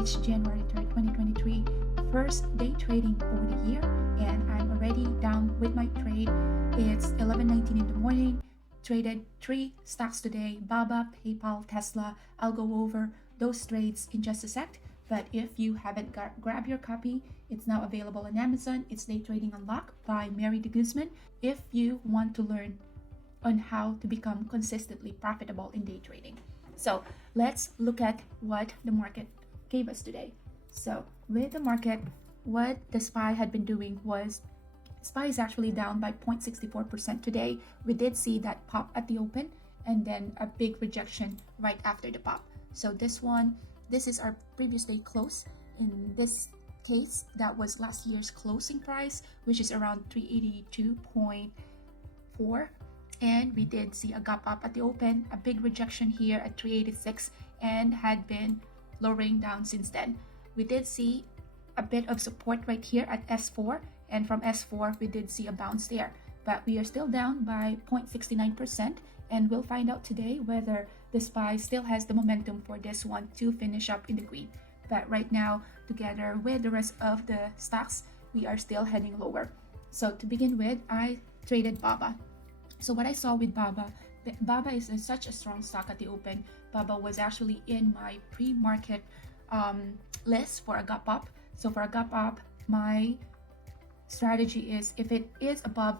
It's January 3rd, 2023, first day trading for the year, and I'm already down with my trade. It's 11:19 in the morning. Traded 3 stocks today: BABA, PayPal, Tesla. I'll go over those trades in just a sec. But if you haven't grabbed your copy, it's now available on Amazon. It's Day Trading Unlocked by Mary de Guzman. If you want to learn on how to become consistently profitable in day trading. So let's look at what the market gave us today. So with the market, what the SPY had been doing was SPY is actually down by 0.64% today. We did see that pop at the open and then a big rejection right after the pop. So this is our previous day close. In this case, that was last year's closing price, which is around 382.4. And we did see a gap up at the open, a big rejection here at 386, and had been lowering down since then. We did see a bit of support right here at S4, and from S4 we did see a bounce there, but we are still down by 0.69%, and we'll find out today whether the SPY still has the momentum for this one to finish up in the green. But right now, together with the rest of the stocks, we are still heading lower. So to begin with, I traded BABA. So what I saw with BABA is such a strong stock at the open. BABA was actually in my pre-market list for a gap up. So for a gap up, my strategy is if it is above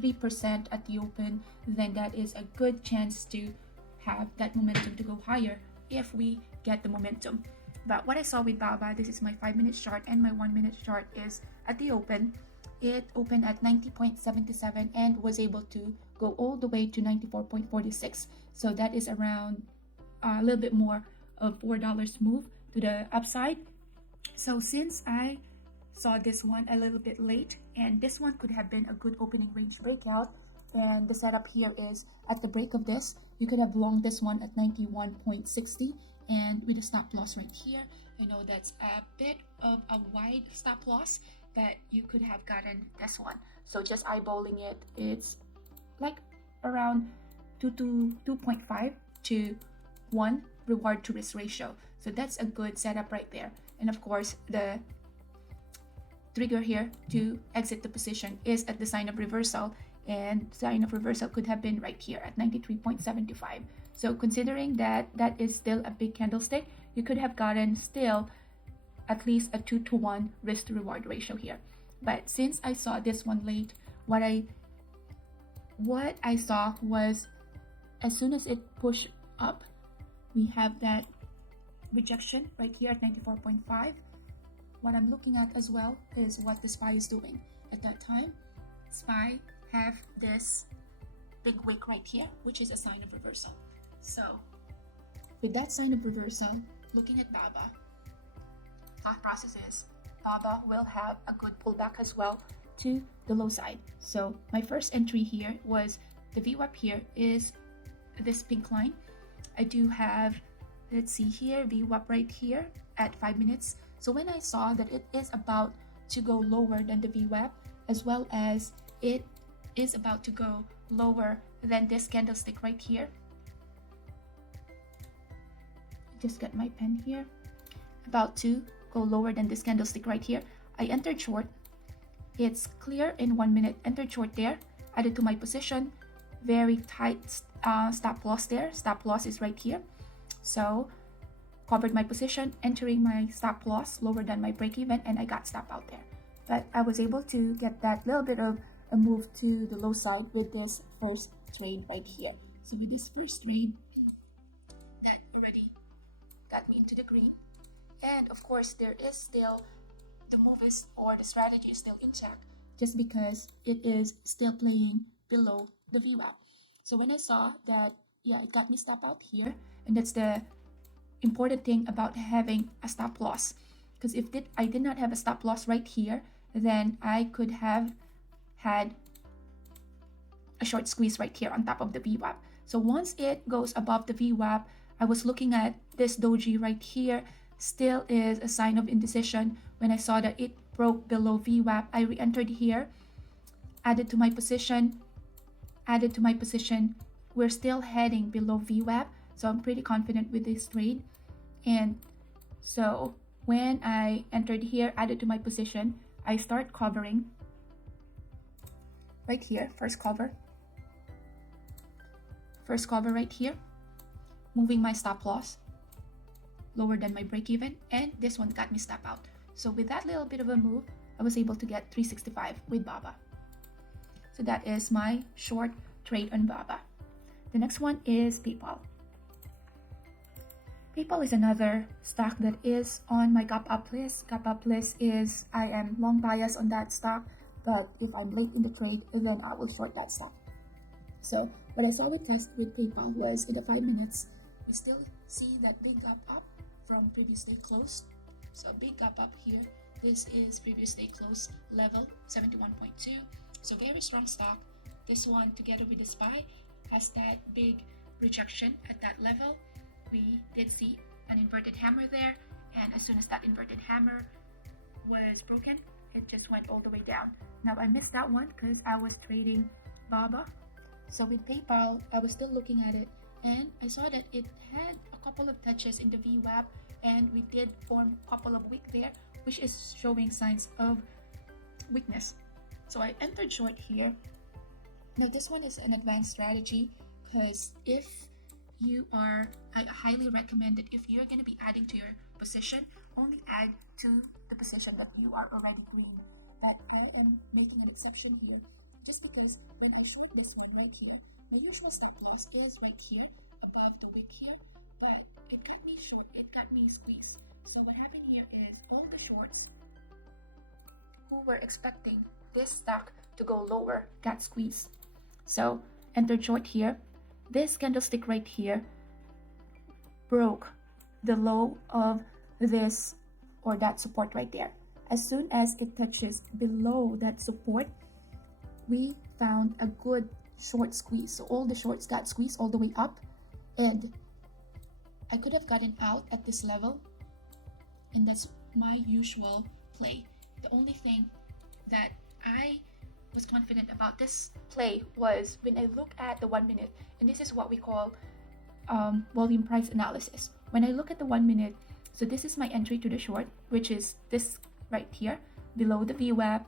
3% at the open, then that is a good chance to have that momentum to go higher if we get the momentum. But what I saw with BABA, this is my 5-minute chart, and my 1-minute chart is at the open. It opened at 90.77 and was able to go all the way to 94.46. So that is around a little bit more of $4 move to the upside. So since I saw this one a little bit late, and this one could have been a good opening range breakout, and the setup here is at the break of this, you could have longed this one at 91.60, and with a stop loss right here. I know that's a bit of a wide stop loss, but you could have gotten this one. So just eyeballing it, it's like around 2.5 to 1 reward to risk ratio. So that's a good setup right there. And of course, the trigger here to exit the position is at the sign of reversal, and sign of reversal could have been right here at 93.75. So considering that that is still a big candlestick, you could have gotten still at least a 2 to 1 risk to reward ratio here. But since I saw this one late, what I saw was as soon as it pushed up, we have that rejection right here at 94.5. What I'm looking at as well is what the SPY is doing. At that time, SPY have this big wick right here, which is a sign of reversal. So with that sign of reversal, looking at BABA, thought process is BABA will have a good pullback as well to the low side. So my first entry here was the VWAP here is this pink line. I do have, let's see here, VWAP right here at 5 minutes. So when I saw that it is about to go lower than the VWAP, as well as it is about to go lower than this candlestick right here, just get my pen here, about to go lower than this candlestick right here, I entered short. It's clear in 1 minute, entered short there, added to my position, very tight stop loss there. Stop loss is right here. So covered my position, entering my stop loss lower than my break even, and I got stop out there. But I was able to get that little bit of a move to the low side with this first trade right here. So with this first trade, that already got me into the green. And of course, there is still the move is, or the strategy is still intact, just because it is still playing below the VWAP. So when I saw that, yeah, it got me stop out here, and that's the important thing about having a stop loss. Because if I did not have a stop loss right here, then I could have had a short squeeze right here on top of the VWAP. So once it goes above the VWAP, I was looking at this doji right here, still is a sign of indecision. When I saw that it broke below VWAP, I re-entered here, added to my position. We're still heading below VWAP, so I'm pretty confident with this trade. And so when I entered here, added to my position, I start covering right here, first cover right here, moving my stop loss lower than my break even, and this one got me stop out. So with that little bit of a move, I was able to get 365 with BABA. So that is my short trade on BABA. The next one is PayPal. PayPal is another stock that is on my gap up list. Gap up list is, I am long bias on that stock, but if I'm late in the trade, then I will short that stock. So what I saw with PayPal was in the 5 minutes, we still see that big gap up from previous day close. So a big gap up here. This is previous day close level 71.2. So very strong stock. This one together with the SPY has that big rejection at that level. We did see an inverted hammer there, and as soon as that inverted hammer was broken, it just went all the way down. Now I missed that one because I was trading BABA. So with PayPal, I was still looking at it, and I saw that it had a couple of touches in the VWAP, and we did form a couple of wick there, which is showing signs of weakness. So I entered short here. Now this one is an advanced strategy, because I highly recommend that if you're going to be adding to your position, only add to the position that you are already green. But I am making an exception here, just because when I short this one right here, my usual stop loss is right here, above the wick here, but it got me short, it got me squeezed. So what happened here is all the shorts who were expecting this stock to go lower got squeezed. So entered short here. This candlestick right here broke the low of this or that support right there. As soon as it touches below that support, we found a good short squeeze. So all the shorts got squeezed all the way up, and I could have gotten out at this level, and that's my usual play. The only thing that I was confident about this play was when I look at the 1 minute, and this is what we call volume price analysis. When I look at the 1 minute, so this is my entry to the short, which is this right here, below the VWAP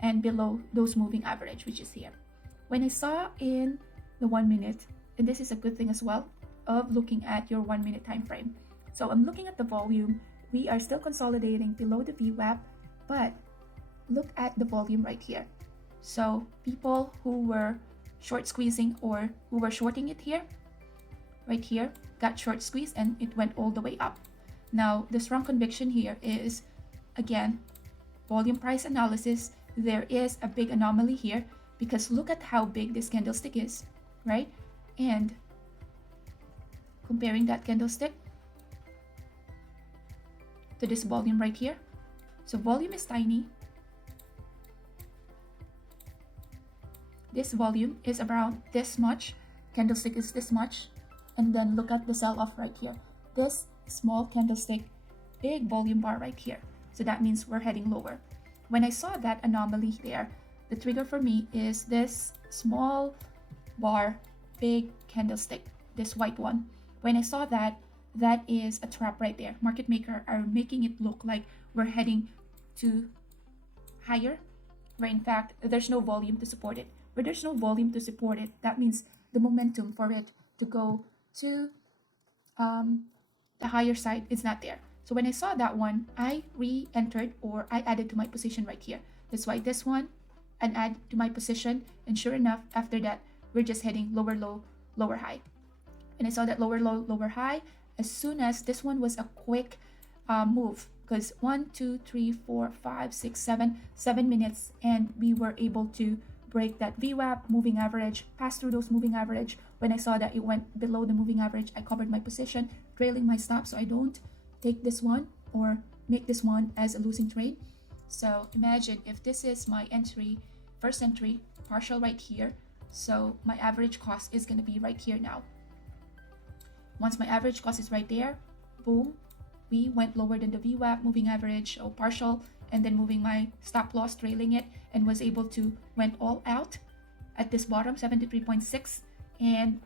and below those moving average, which is here. When I saw in the 1 minute, and this is a good thing as well of looking at your 1 minute time frame. So I'm looking at the volume. We are still consolidating below the VWAP, but look at the volume right here. So people who were short squeezing or who were shorting it here, right here, got short squeezed and it went all the way up. Now the strong conviction here is, again, volume price analysis. There is a big anomaly here because look at how big this candlestick is, right? And comparing that candlestick to this volume right here. So volume is tiny. This volume is around this much. Candlestick is this much. And then look at the sell-off right here. This small candlestick, big volume bar right here. So that means we're heading lower. When I saw that anomaly there, the trigger for me is this small bar, big candlestick, this white one. When I saw that, that is a trap right there. Market maker are making it look like we're heading to higher, where in fact there's no volume to support it. Where there's no volume to support it, that means the momentum for it to go to the higher side is not there. So when I saw that one, I re-entered, or I added to my position right here. That's why this one, and add to my position, and sure enough, after that, we're just heading lower low, lower high. And I saw that lower low, lower high, as soon as this one was a quick move, because 1, 2, 3, 4, 5, 6, 7 minutes, and we were able to break that VWAP moving average, pass through those moving average. When I saw that it went below the moving average, I covered my position, trailing my stop, so I don't take this one or make this one as a losing trade. So imagine if this is my entry, first entry, partial right here. So my average cost is going to be right here now. Once my average cost is right there, boom, we went lower than the VWAP moving average, or partial, and then moving my stop loss, trailing it, and was able to went all out at this bottom, 73.6, and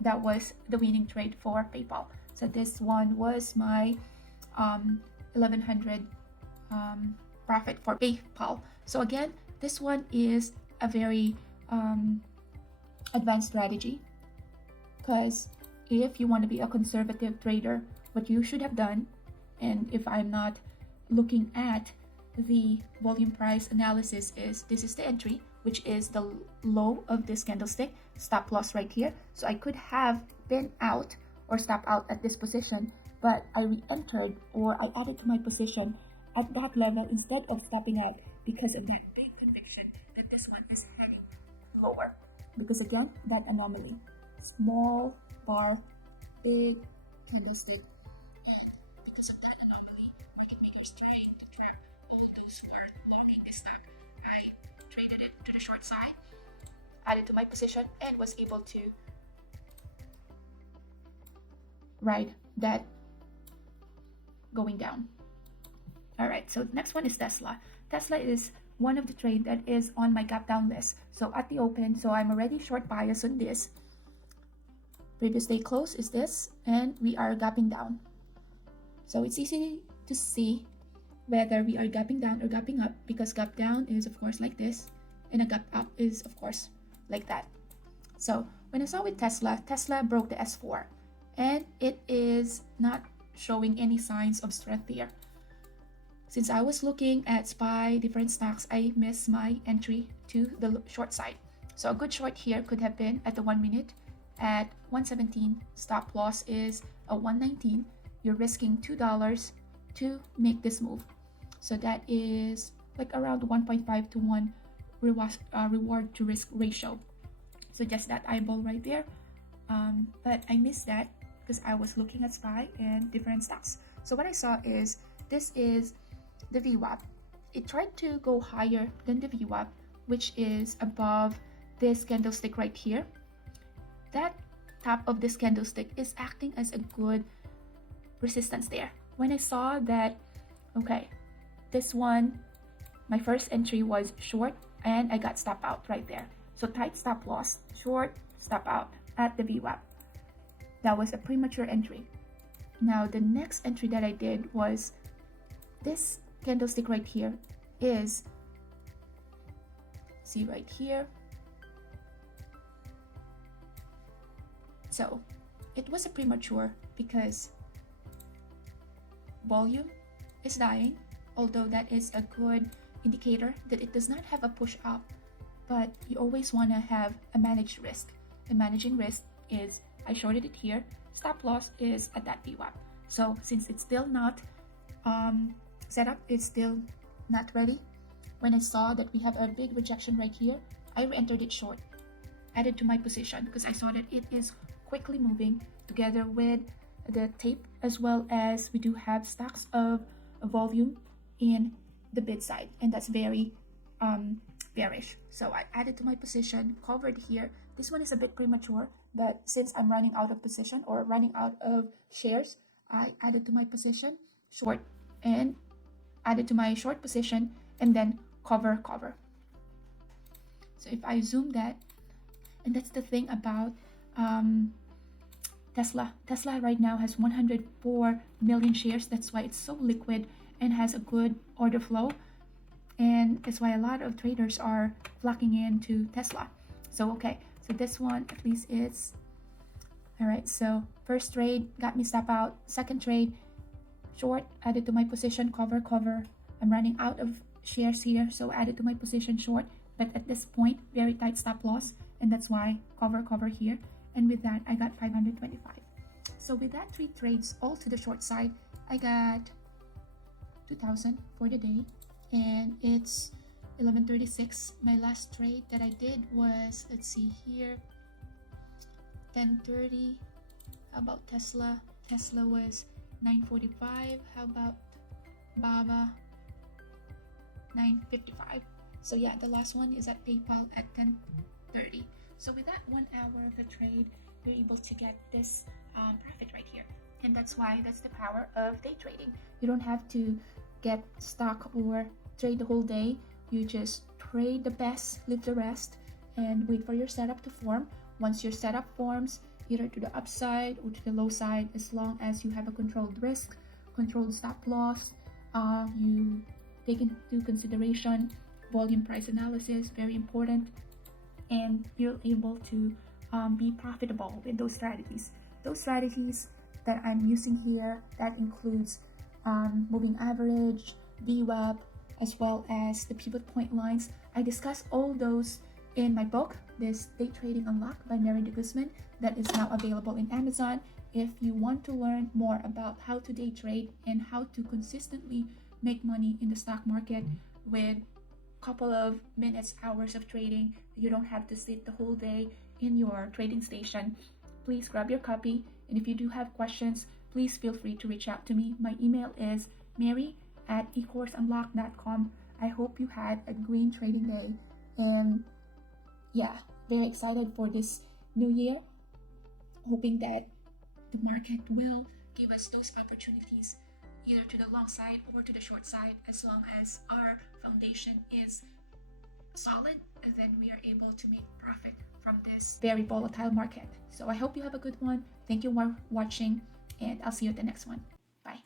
that was the winning trade for PayPal. So this one was my 1100 profit for PayPal. So again, this one is a very advanced strategy, because if you want to be a conservative trader, what you should have done, and if I'm not looking at the volume price analysis, is this is the entry, which is the low of this candlestick, stop loss right here. So I could have been out or stop out at this position, but I re-entered, or I added to my position at that level instead of stopping out, because of that big conviction that this one is heading lower. Because again, that anomaly, small bar, big candlestick, and because of that anomaly, market makers trying to trap all those who are longing this stock. I traded it to the short side, added to my position, and was able to ride that going down. All right, so the next one is Tesla. Tesla is one of the trade that is on my gap down list. So at the open, so I'm already short bias on this. Previous day close is this, and we are gapping down. So it's easy to see whether we are gapping down or gapping up, because gap down is of course like this, and a gap up is of course like that. So when I saw with Tesla, Tesla broke the S4, and it is not showing any signs of strength here. Since I was looking at SPY different stocks, I missed my entry to the short side. So a good short here could have been at the 1 minute at 117. Stop loss is a 119. You're risking $2 to make this move. So that is like around 1.5 to 1 reward to risk ratio. So just that eyeball right there. But I missed that because I was looking at SPY and different stocks. So what I saw is this is the VWAP. It tried to go higher than the VWAP, which is above this candlestick right here. That top of this candlestick is acting as a good resistance there. When I saw that, okay, this one, my first entry was short, and I got stop out right there. So tight stop loss, short, stop out at the VWAP. That was a premature entry. Now the next entry that I did was this candlestick right here is, see right here. So it was a premature because volume is dying, although that is a good indicator that it does not have a push up, but you always want to have a managed risk. And managing risk is, I shorted it here, stop loss is at that VWAP. So since it's still not setup, it's still not ready. When I saw that we have a big rejection right here, I re-entered it short, added to my position because I saw that it is quickly moving together with the tape, as well as we do have stacks of volume in the bid side, and that's very bearish. So I added to my position, covered here. This one is a bit premature, but since I'm running out of position or running out of shares, I added to my position short and added to my short position, and then cover. So if I zoom that, and that's the thing about Tesla right now has 104 million shares. That's why it's so liquid and has a good order flow, and that's why a lot of traders are flocking into Tesla. So okay, so this one at least is all right. So first trade got me stop out, second trade short, added to my position, cover. I'm running out of shares here, so added to my position short, but at this point very tight stop loss, and that's why cover here. And with that I got 525. So with that 3 trades all to the short side, I got 2,000 for the day, and it's 11:36. My last trade that I did was, let's see here, 10:30. How about Tesla? Tesla was 9:45. How about Baba? 9:55. So yeah, the last one is at PayPal at 10:30. So with that 1 hour of the trade, you're able to get this profit right here. And that's why that's the power of day trading. You don't have to get stuck or trade the whole day. You just trade the best, leave the rest, and wait for your setup to form. Once your setup forms, either to the upside or to the low side, as long as you have a controlled risk, controlled stop loss. You take into consideration volume price analysis, very important, and you're able to be profitable with those strategies. Those strategies that I'm using here, that includes moving average, VWAP, as well as the pivot point lines. I discuss all those in my book, this Day Trading Unlocked by Mary de Guzman, that is now available in Amazon. If you want to learn more about how to day trade and how to consistently make money in the stock market with a couple of minutes, hours of trading, you don't have to sit the whole day in your trading station, please grab your copy. And if you do have questions, please feel free to reach out to me. My email is mary@ecourseunlock.com. I hope you had a green trading day, and yeah, very excited for this new year, hoping that the market will give us those opportunities either to the long side or to the short side. As long as our foundation is solid, then we are able to make profit from this very volatile market. So I hope you have a good one. Thank you for watching, and I'll see you at the next one. Bye.